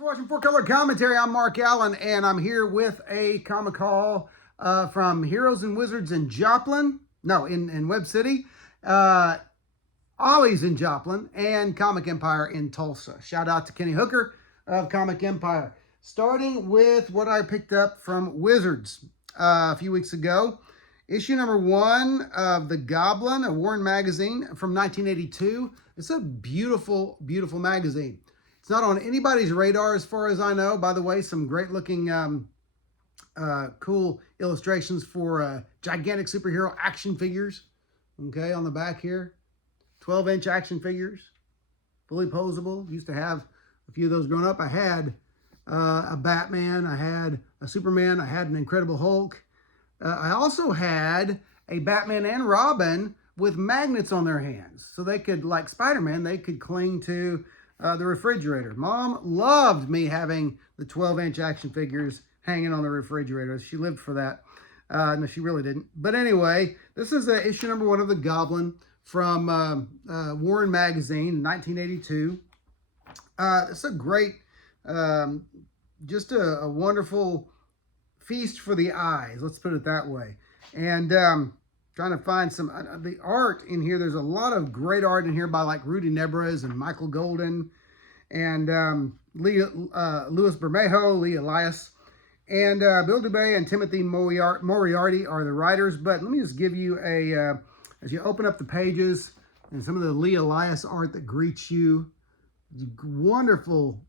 for watching 4-Color Commentary. I'm Mark Allen, and I'm here with a comic haul from Heroes and Wizards in Joplin. No, in Web City. Ollie's in Joplin, and Comic Empire in Tulsa. Shout out to Kenny Hooker of Comic Empire. Starting with what I picked up from Wizards a few weeks ago. Issue number 1 of The Goblin, a Warren magazine from 1982. It's a beautiful, beautiful magazine. It's not on anybody's radar as far as I know. By the way, some great looking cool illustrations for gigantic superhero action figures. Okay, on the back here. 12-inch action figures. Fully posable. Used to have a few of those growing up. I had a Batman. I had a Superman. I had an Incredible Hulk. I also had a Batman and Robin with magnets on their hands. So they could, like Spider-Man, they could cling to the refrigerator. Mom loved me having the 12-inch action figures hanging on the refrigerator. She lived for that. No, she really didn't. But anyway, this is issue number 1 of The Goblin from Warren Magazine, 1982. It's a great, just a wonderful feast for the eyes. Let's put it that way. And trying to find some the art in here. There's a lot of great art in here by like Rudy Nebres and Michael Golden and Louis Bermejo, Lee Elias, and Bill Dubay and Timothy Moriarty are the writers. But let me just give you a as you open up the pages and some of the Lee Elias art that greets you. Wonderful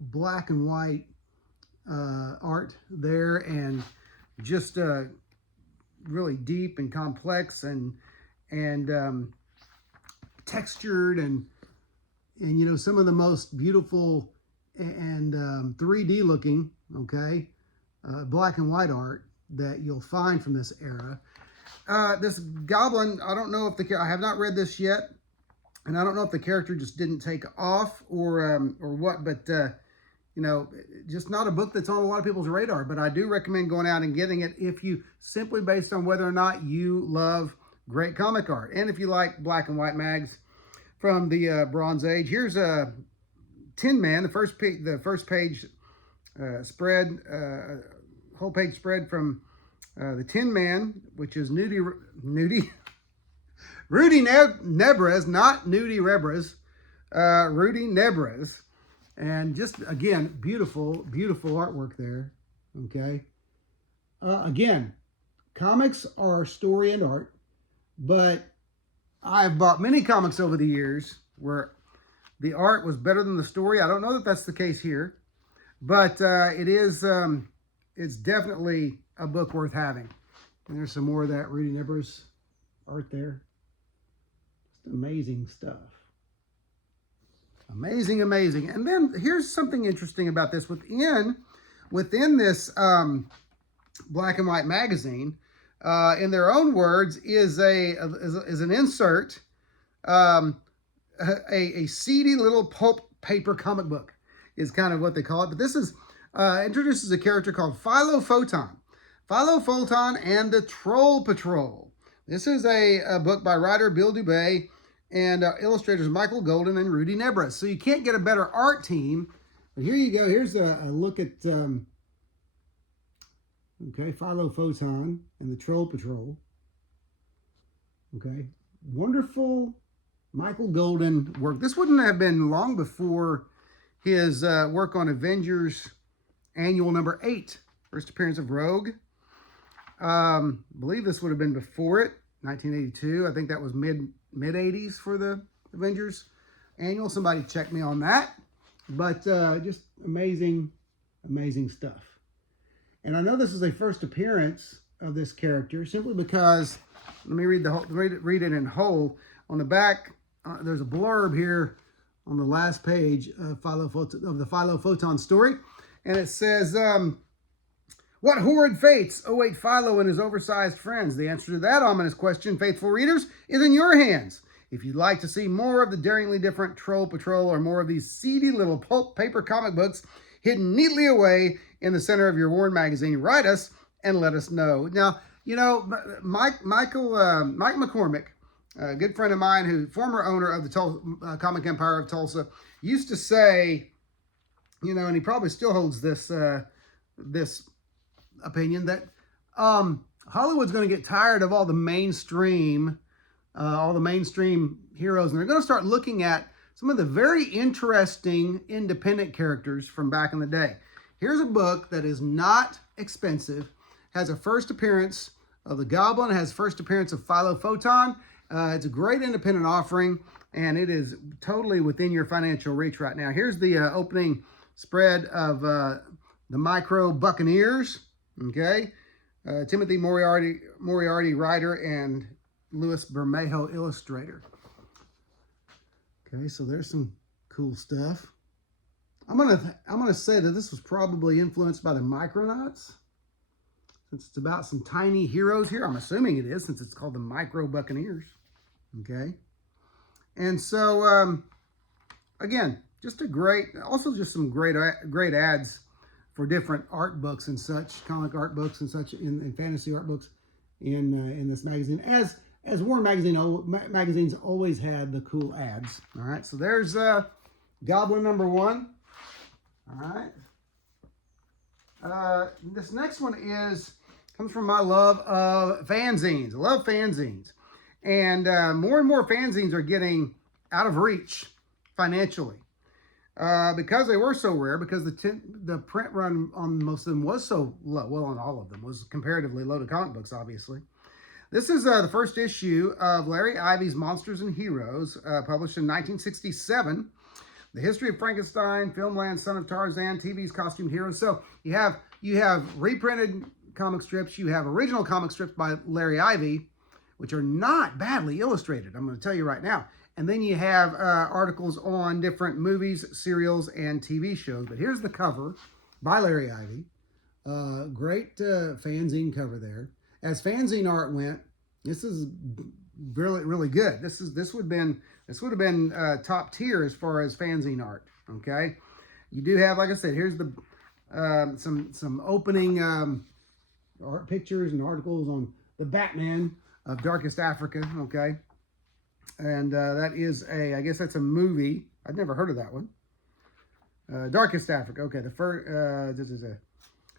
black and white art there, and just really deep and complex and textured and you know, some of the most beautiful and 3D looking, okay, black and white art that you'll find from this era. This Goblin, I don't know if I have not read this yet, and I don't know if the character just didn't take off or what, but you know, just not a book that's on a lot of people's radar. But I do recommend going out and getting it if you, simply based on whether or not you love great comic art, and if you like black and white mags from the Bronze Age. Here's a Tin Man, the first page spread, whole page spread from the Tin Man, which is Rudy Nebres, not Nudie Rebres, Rudy Nebres. And just, again, beautiful, beautiful artwork there, okay? Again, comics are story and art, but I've bought many comics over the years where the art was better than the story. I don't know that that's the case here, but it's definitely a book worth having. And there's some more of that Rudy Nebres art there. Just amazing stuff. Amazing, amazing. And then here's something interesting about this. Within this black and white magazine, in their own words, is an insert, a seedy little pulp paper comic book is kind of what they call it. But this is introduces a character called Philo Photon. Philo Photon and the Troll Patrol. This is a book by writer Bill Dubay and illustrators Michael Golden and Rudy Nebres. So you can't get a better art team. But here you go. Here's a look at okay, Philo Photon and the Troll Patrol. Okay, wonderful Michael Golden work. This wouldn't have been long before his work on Avengers Annual number 8, first appearance of Rogue. I believe this would have been before it, 1982. I think that was mid-80s for the Avengers Annual. Somebody check me on that. But just amazing, amazing stuff. And I know this is a first appearance of this character simply because, let me read read it in whole. On the back, there's a blurb here on the last page of the Philo Photon story. And it says, what horrid fates await Philo and his oversized friends? The answer to that ominous question, faithful readers, is in your hands. If you'd like to see more of the daringly different Troll Patrol or more of these seedy little pulp paper comic books hidden neatly away in the center of your Warren magazine, write us and let us know. Now, you know, Mike McCormick, a good friend of mine, who former owner of the Comic Empire of Tulsa, used to say you know, and he probably still holds this this opinion that Hollywood's going to get tired of all the mainstream heroes, and they're going to start looking at some of the very interesting independent characters from back in the day. Here's a book that is not expensive, has a first appearance of the Goblin, has first appearance of Philo Photon. It's a great independent offering, and it is totally within your financial reach right now. Here's the opening spread of the Micro Buccaneers. Okay, Timothy Moriarty writer and Louis Bermejo illustrator. Okay, so there's some cool stuff. I'm gonna say that this was probably influenced by the Micronauts, since it's about some tiny heroes here. I'm assuming it is, since it's called the Micro Buccaneers. Okay, and so again, just just some great ads for different art books and such, comic art books and such, in fantasy art books in this magazine, as Warren magazines always had the cool ads. All right, so there's Goblin #1. All right, this next one comes from my love of fanzines. I love fanzines, and more and more fanzines are getting out of reach financially. Because they were so rare, because the print run on most of them was so low, well, on all of them, was comparatively low to comic books, obviously. This is the first issue of Larry Ivy's Monsters and Heroes, published in 1967. The History of Frankenstein, Filmland, Son of Tarzan, TV's Costume Heroes. So you have reprinted comic strips, you have original comic strips by Larry Ivy, which are not badly illustrated, I'm going to tell you right now. And then you have articles on different movies, serials, and TV shows. But here's the cover by Larry Ivy. Great fanzine cover there. As fanzine art went, this is really, really good. This would have been top tier as far as fanzine art. Okay, you do have, like I said, here's the some opening art pictures and articles on the Batman of Darkest Africa. Okay. And that is I guess that's a movie. I'd never heard of that one. Darkest Africa. Okay, the first, this is a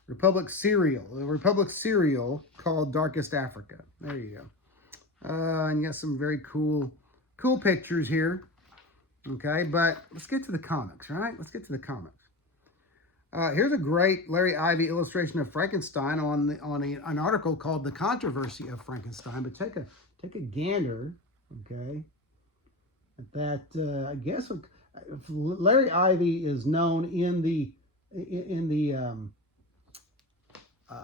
Republic serial called Darkest Africa. There you go. And you got some very cool pictures here. Okay, but let's get to the comics, right? Let's get to the comics. Here's a great Larry Ivy illustration of Frankenstein on an article called "The Controversy of Frankenstein." But take a gander. Okay, that I guess Larry Ivy is known in the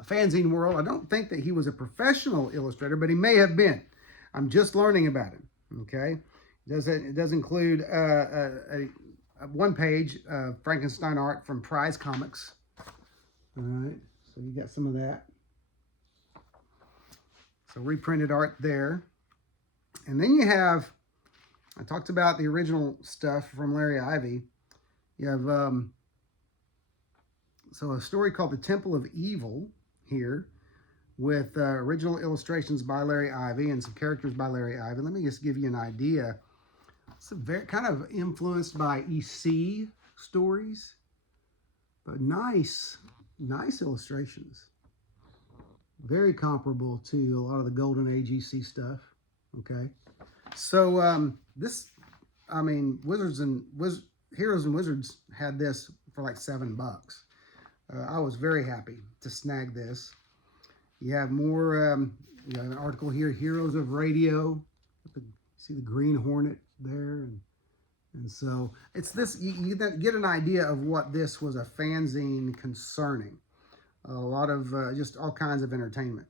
fanzine world. I don't think that he was a professional illustrator, but he may have been. I'm just learning about him. Okay, it does include a one page Frankenstein art from Prize Comics. All right, so you got some of that. So reprinted art there. And then you have, I talked about the original stuff from Larry Ivy. You have, so a story called The Temple of Evil here, with original illustrations by Larry Ivy and some characters by Larry Ivy. Let me just give you an idea. It's very kind of influenced by EC stories, but nice illustrations. Very comparable to a lot of the Golden Age EC stuff. Okay, so Heroes and Wizards had this for like $7. I was very happy to snag this. You have more, you have an article here, Heroes of Radio. See the Green Hornet there, and so it's this. You get an idea of what this was a fanzine concerning. A lot of just all kinds of entertainment.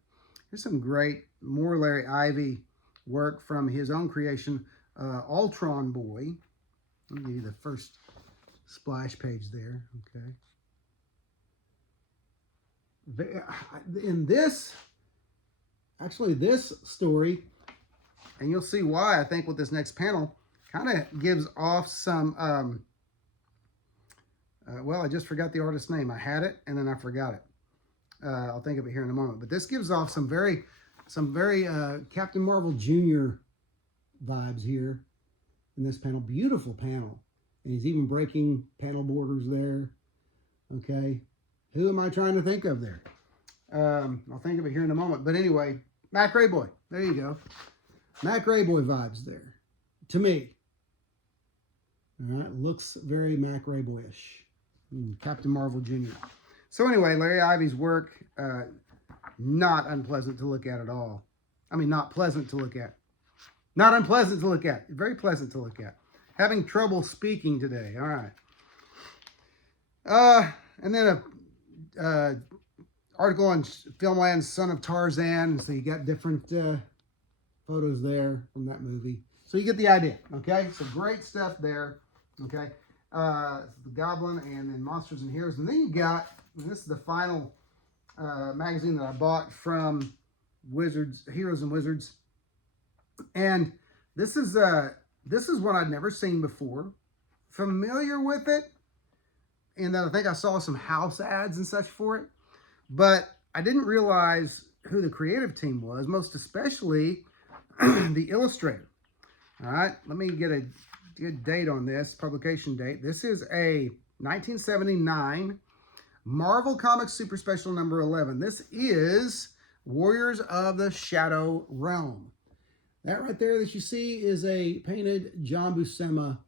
Here's some great more Larry Ivy work from his own creation, Ultron Boy. Let me give you the first splash page there, okay? In this story, and you'll see why, I think, with this next panel, kind of gives off some, well, I just forgot the artist's name. I had it, and then I forgot it. I'll think of it here in a moment. But this gives off some very Captain Marvel Jr. vibes here in this panel. Beautiful panel. And he's even breaking panel borders there. Okay, who am I trying to think of there? I'll think of it here in a moment. But anyway, Mac Rayboy. There you go. Mac Rayboy vibes there, to me. All right, looks very Mac Rayboyish. Captain Marvel Jr. So anyway, Larry Ivy's work, not unpleasant to look at all. I mean, not pleasant to look at. Not unpleasant to look at. Very pleasant to look at. Having trouble speaking today. All right. And then a article on Filmland's Son of Tarzan. So you got different photos there from that movie. So you get the idea. Okay. So great stuff there. Okay. The Goblin and then Monsters and Heroes. And then you got, and this is the final magazine that I bought from Heroes and Wizards. And this is one I'd never seen before. Familiar with it, and I think I saw some house ads and such for it, but I didn't realize who the creative team was, most especially the illustrator. All right, let me get a good date on this, publication date. This is a 1979 Marvel Comics Super Special number 11. This is Warriors of the Shadow Realm. That right there that you see is a painted John Buscema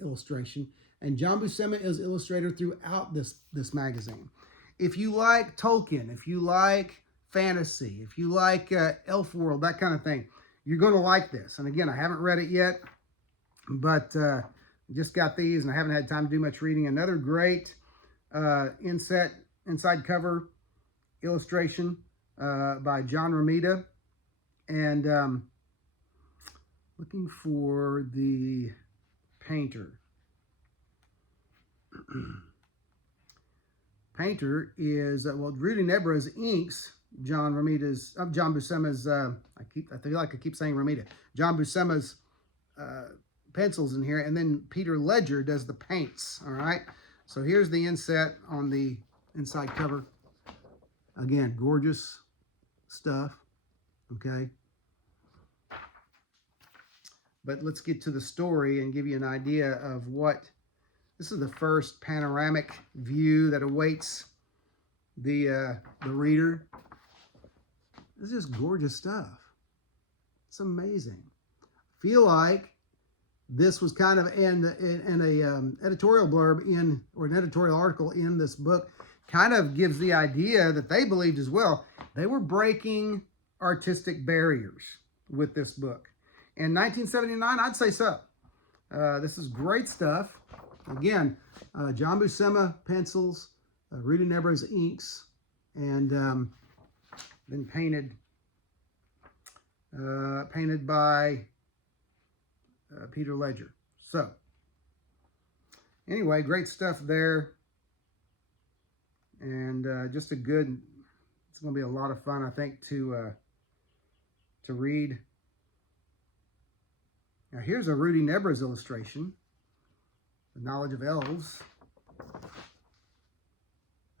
illustration. And John Buscema is illustrator throughout this magazine. If you like Tolkien, if you like fantasy, if you like Elfworld, that kind of thing, you're going to like this. And again, I haven't read it yet, but just got these and I haven't had time to do much reading. Another great inside cover illustration by John Romita. And looking for the painter. Painter is Rudy Nebra's inks. John Buscema's. I feel like I keep saying Romita. John Buscema's pencils in here, and then Peter Ledger does the paints. All right. So here's the inset on the inside cover. Again, gorgeous stuff. Okay. But let's get to the story and give you an idea of what, this is the first panoramic view that awaits the reader. This is just gorgeous stuff. It's amazing. I feel like this was kind of in a editorial blurb or an editorial article in this book, kind of gives the idea that they believed as well. They were breaking artistic barriers with this book. In 1979, I'd say so. This is great stuff. Again, John Buscema pencils, Rudy Nebra's inks, and then painted by Peter Ledger. So, anyway, great stuff there. And just it's going to be a lot of fun, I think, to read. Now here's a Rudy Nebra's illustration, The Knowledge of Elves.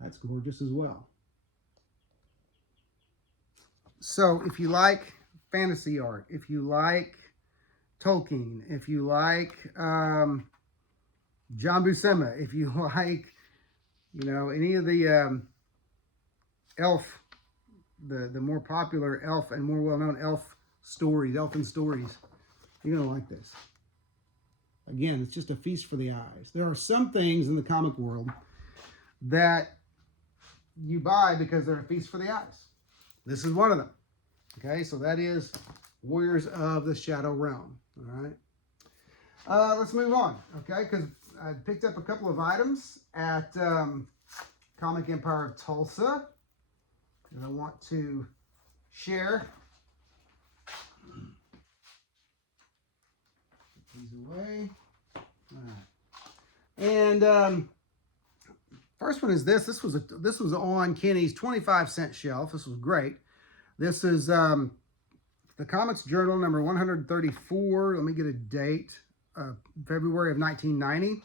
That's gorgeous as well. So if you like fantasy art, if you like Tolkien, if you like John Buscema, if you like, any of the elf, the more popular elf and more well-known elfin stories, you're going to like this. Again, it's just a feast for the eyes. There are some things in the comic world that you buy because they're a feast for the eyes. This is one of them. Okay, so that is Warriors of the Shadow Realm. All right. Let's move on, okay, because I picked up a couple of items at Comic Empire of Tulsa that I want to share. These away. All right. And first one is this. This was on Kenny's 25-cent shelf. This was great. This is the Comics Journal number 134. Let me get a date. February of 1990.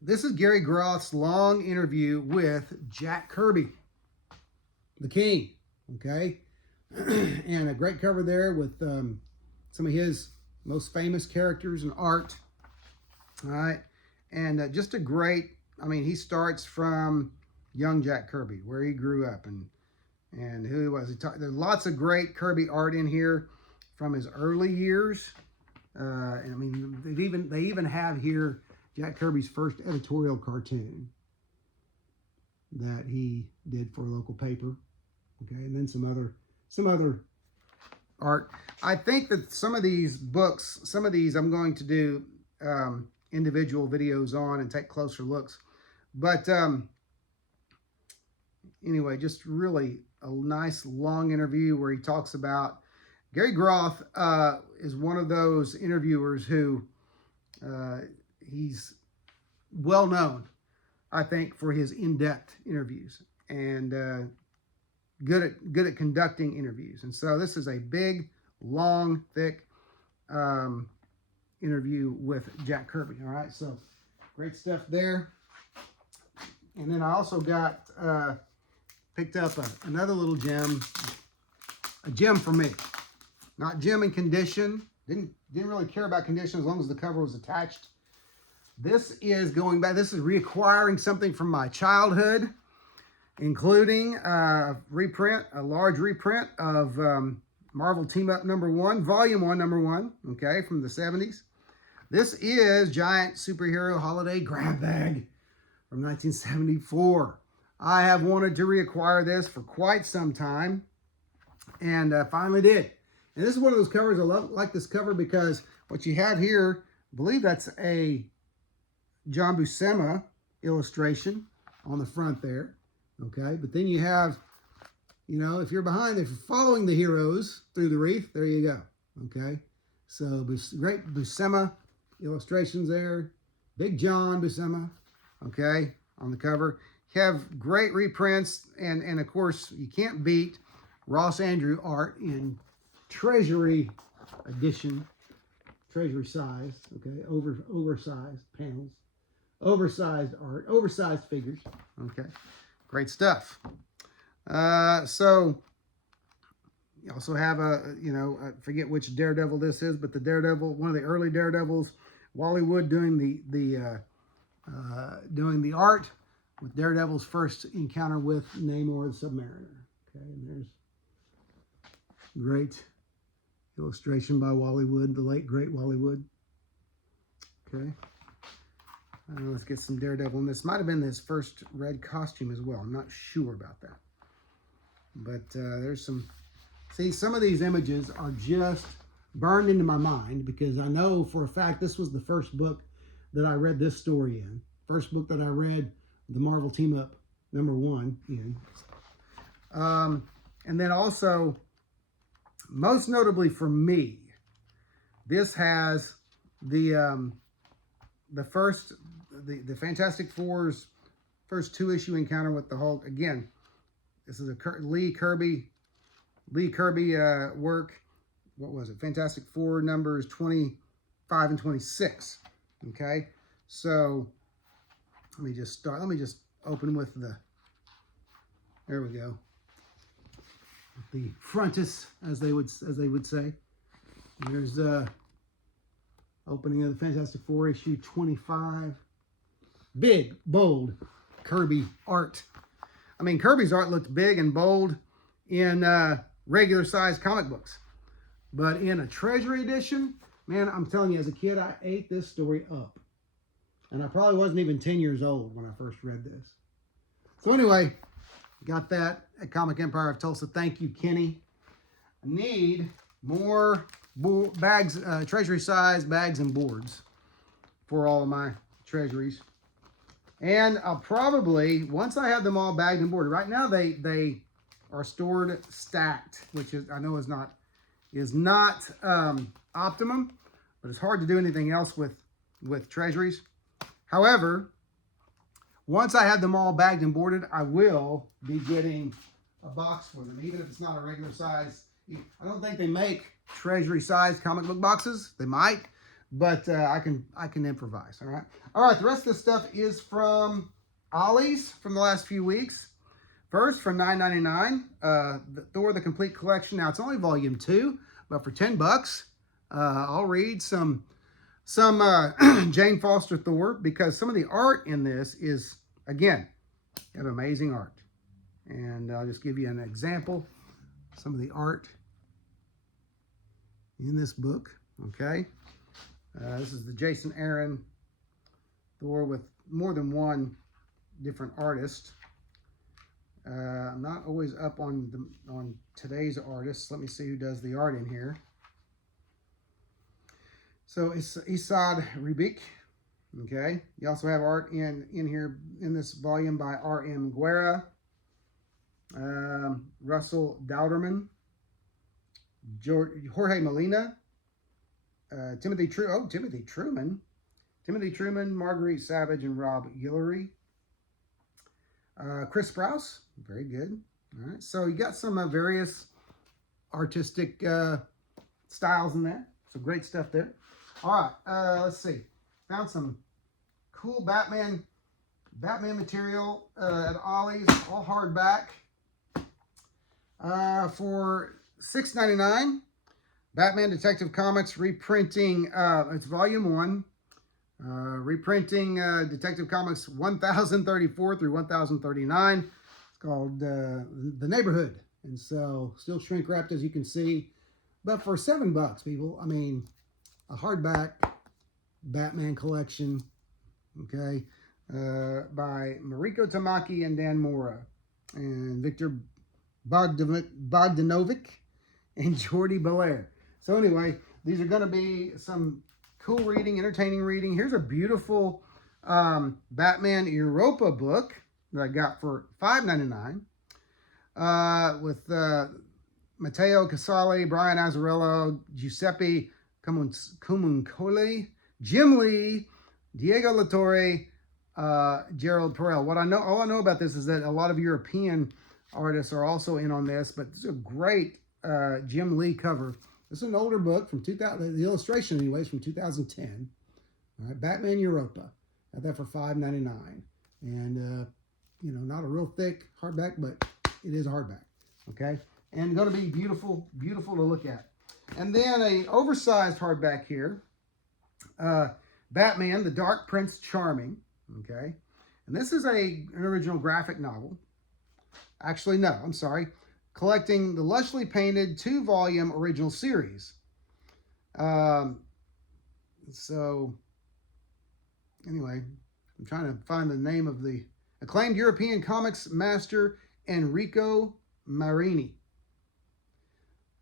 This is Gary Groth's long interview with Jack Kirby, the King. Okay, and a great cover there with some of his most famous characters and art. All right, and just a great I mean, he starts from young Jack Kirby, where he grew up and who he was. There's lots of great Kirby art in here from his early years. And I mean, they even have here Jack Kirby's first editorial cartoon that he did for a local paper. Okay, and then some other art. I think that some of these books, I'm going to do individual videos on and take closer looks. But anyway, just really a nice long interview where he talks about Gary Groth is one of those interviewers who he's well known, I think, for his in-depth interviews and good at conducting interviews. And so this is a big, long, thick interview with Jack Kirby. All right, so great stuff there. And then I also got picked up another little gem, a gem for me. Not gem in condition. Didn't really care about condition as long as the cover was attached. This is going back. This is reacquiring something from my childhood, including a large reprint of Marvel Team Up #1, Volume 1, #1, okay, from the 70s. This is Giant Superhero Holiday Grab Bag from 1974. I have wanted to reacquire this for quite some time, and finally did. And this is one of those covers, I like this cover because what you have here, I believe that's a John Buscema illustration on the front there, okay? But then you have, you know, if you're following the heroes through the wreath, there you go, okay? So great Buscema illustrations there. Big John Buscema, okay, on the cover. You have great reprints, and of course, you can't beat Ross Andru art in Treasury edition, Treasury size, okay, oversized panels, oversized art, oversized figures, okay, great stuff. So you also have I forget which Daredevil this is, but the Daredevil, one of the early Daredevils, Wally Wood doing the art with Daredevil's first encounter with Namor the Submariner. Okay, and there's great illustration by Wally Wood, the late great Wally Wood. Okay, let's get some Daredevil in this. Might have been his first red costume as well. I'm not sure about that, but there's some. See, some of these images are just burned into my mind because I know for a fact this was the first book that I read this story in. First book that I read the Marvel Team Up #1 in. And then also, most notably for me, this has the Fantastic Four's first 2-issue encounter with the Hulk. Again, this is a Lee Kirby work. What was it? Fantastic Four numbers 25 and 26. Okay, so let me just open with there we go. The frontis, as they would say. There's the opening of the Fantastic Four issue 25. Big, bold Kirby art. I mean, Kirby's art looked big and bold in regular size comic books, but in a Treasury edition, man, I'm telling you, as a kid, I ate this story up. And I probably wasn't even 10 years old when I first read this. So anyway, got that at Comic Empire of Tulsa. Thank you, Kenny. I need more bags, Treasury size bags and boards for all of my treasuries. And I'll probably, once I have them all bagged and boarded, right now they are stored stacked, which is, I know is not optimum, but it's hard to do anything else with treasuries. However, once I have them all bagged and boarded, I will be getting a box for them, even if it's not a regular size. I don't think they make Treasury size comic book boxes. They might, but I can improvise. All right. The rest of this stuff is from Ollie's from the last few weeks. First, for $9.99, Thor: The Complete Collection. Now it's only volume 2, but for $10, I'll read some some Jane Foster Thor, because some of the art in this is, again, you have amazing art. And I'll just give you an example. Some of the art in this book, okay? This is the Jason Aaron Thor with more than one different artist. I'm not always up on today's artists. Let me see who does the art in here. So it's Isad Ribik, okay? You also have art in here in this volume by R.M. Guerra, Russell Dowderman, Jorge Molina, Timothy Truman, Marguerite Savage, and Rob Guillory. Chris Sprouse, very good. All right, so you got some various artistic styles in there. So great stuff there. All right, let's see. Found some cool Batman material at Ollie's, all hardback. For $6.99, Batman Detective Comics reprinting, it's volume 1, reprinting Detective Comics 1034 through 1039. It's called The Neighborhood, and so still shrink wrapped, as you can see, but for $7, people. I mean, a hardback Batman collection, okay, by Mariko Tamaki and Dan Mora and Victor Bogdanovic and Jordi Belair. So anyway, these are going to be some cool reading, entertaining reading. Here's a beautiful Batman Europa book that I got for $5.99 with Matteo Casale, Brian Azzarello, Giuseppe Comuncoli, Jim Lee, Diego Latorre, Gerald Perel. All I know about this is that a lot of European artists are also in on this, but this is a great Jim Lee cover. This is an older book from 2000. The illustration, anyways, from 2010. All right, Batman Europa. Got that for $5.99, and you know, not a real thick hardback, but it is a hardback. Okay, and going to be beautiful, beautiful to look at. And then a oversized hardback here, Batman: The Dark Prince Charming. Okay, and this is an original graphic novel. Actually, no, I'm sorry. Collecting the lushly painted 2-volume original series. So, anyway, I'm trying to find the name of the acclaimed European comics master, Enrico Marini.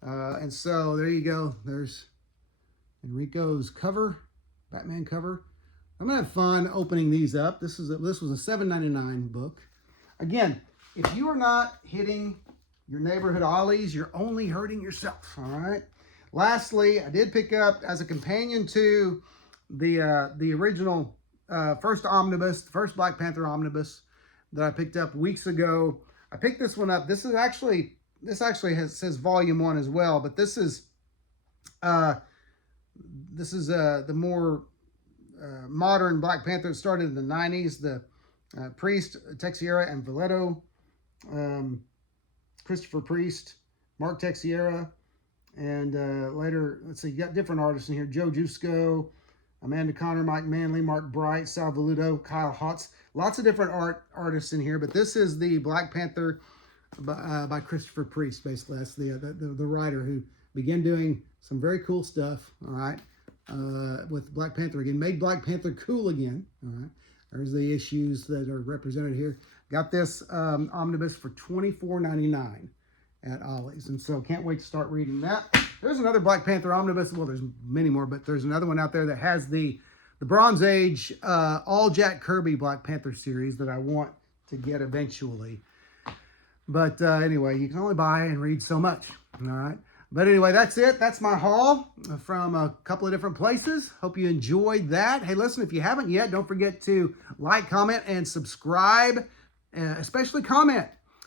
And so, there you go. There's Enrico's cover, Batman cover. I'm going to have fun opening these up. This was a $7.99 book. Again, if you are not hitting your neighborhood Ollie's, you're only hurting yourself, all right? Lastly, I did pick up, as a companion to the original first omnibus, the first Black Panther omnibus that I picked up weeks ago. I picked this one up. This says volume 1 as well, but this is the more modern Black Panther. It started in the 90s. The Priest, Texiera, and Valeto, Christopher Priest, Mark Texiera, and later, let's see, you got different artists in here: Joe Jusco, Amanda Connor, Mike Manley, Mark Bright, Sal Voluto, Kyle Hotz. Lots of different artists in here, but this is the Black Panther by Christopher Priest, basically. That's the writer who began doing some very cool stuff, all right, with Black Panther again, made Black Panther cool again, all right. There's the issues that are represented here. Got this omnibus for $24.99 at Ollie's, and so can't wait to start reading that. There's another Black Panther omnibus. Well, there's many more, but there's another one out there that has the Bronze Age all Jack Kirby Black Panther series that I want to get eventually. But anyway, you can only buy and read so much, all right? But anyway, that's it. That's my haul from a couple of different places. Hope you enjoyed that. Hey, listen, if you haven't yet, don't forget to like, comment, and subscribe, especially comment.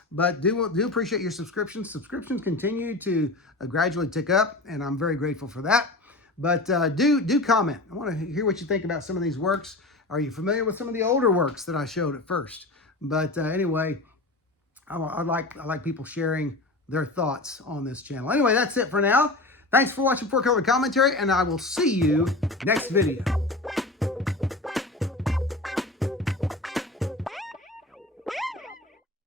But do appreciate your subscriptions. Subscriptions continue to gradually tick up, and I'm very grateful for that. But do comment. I want to hear what you think about some of these works. Are you familiar with some of the older works that I showed at first? But anyway, I like people sharing their thoughts on this channel. Anyway, that's it for now. Thanks for watching 4 Color Commentary, and I will see you next video.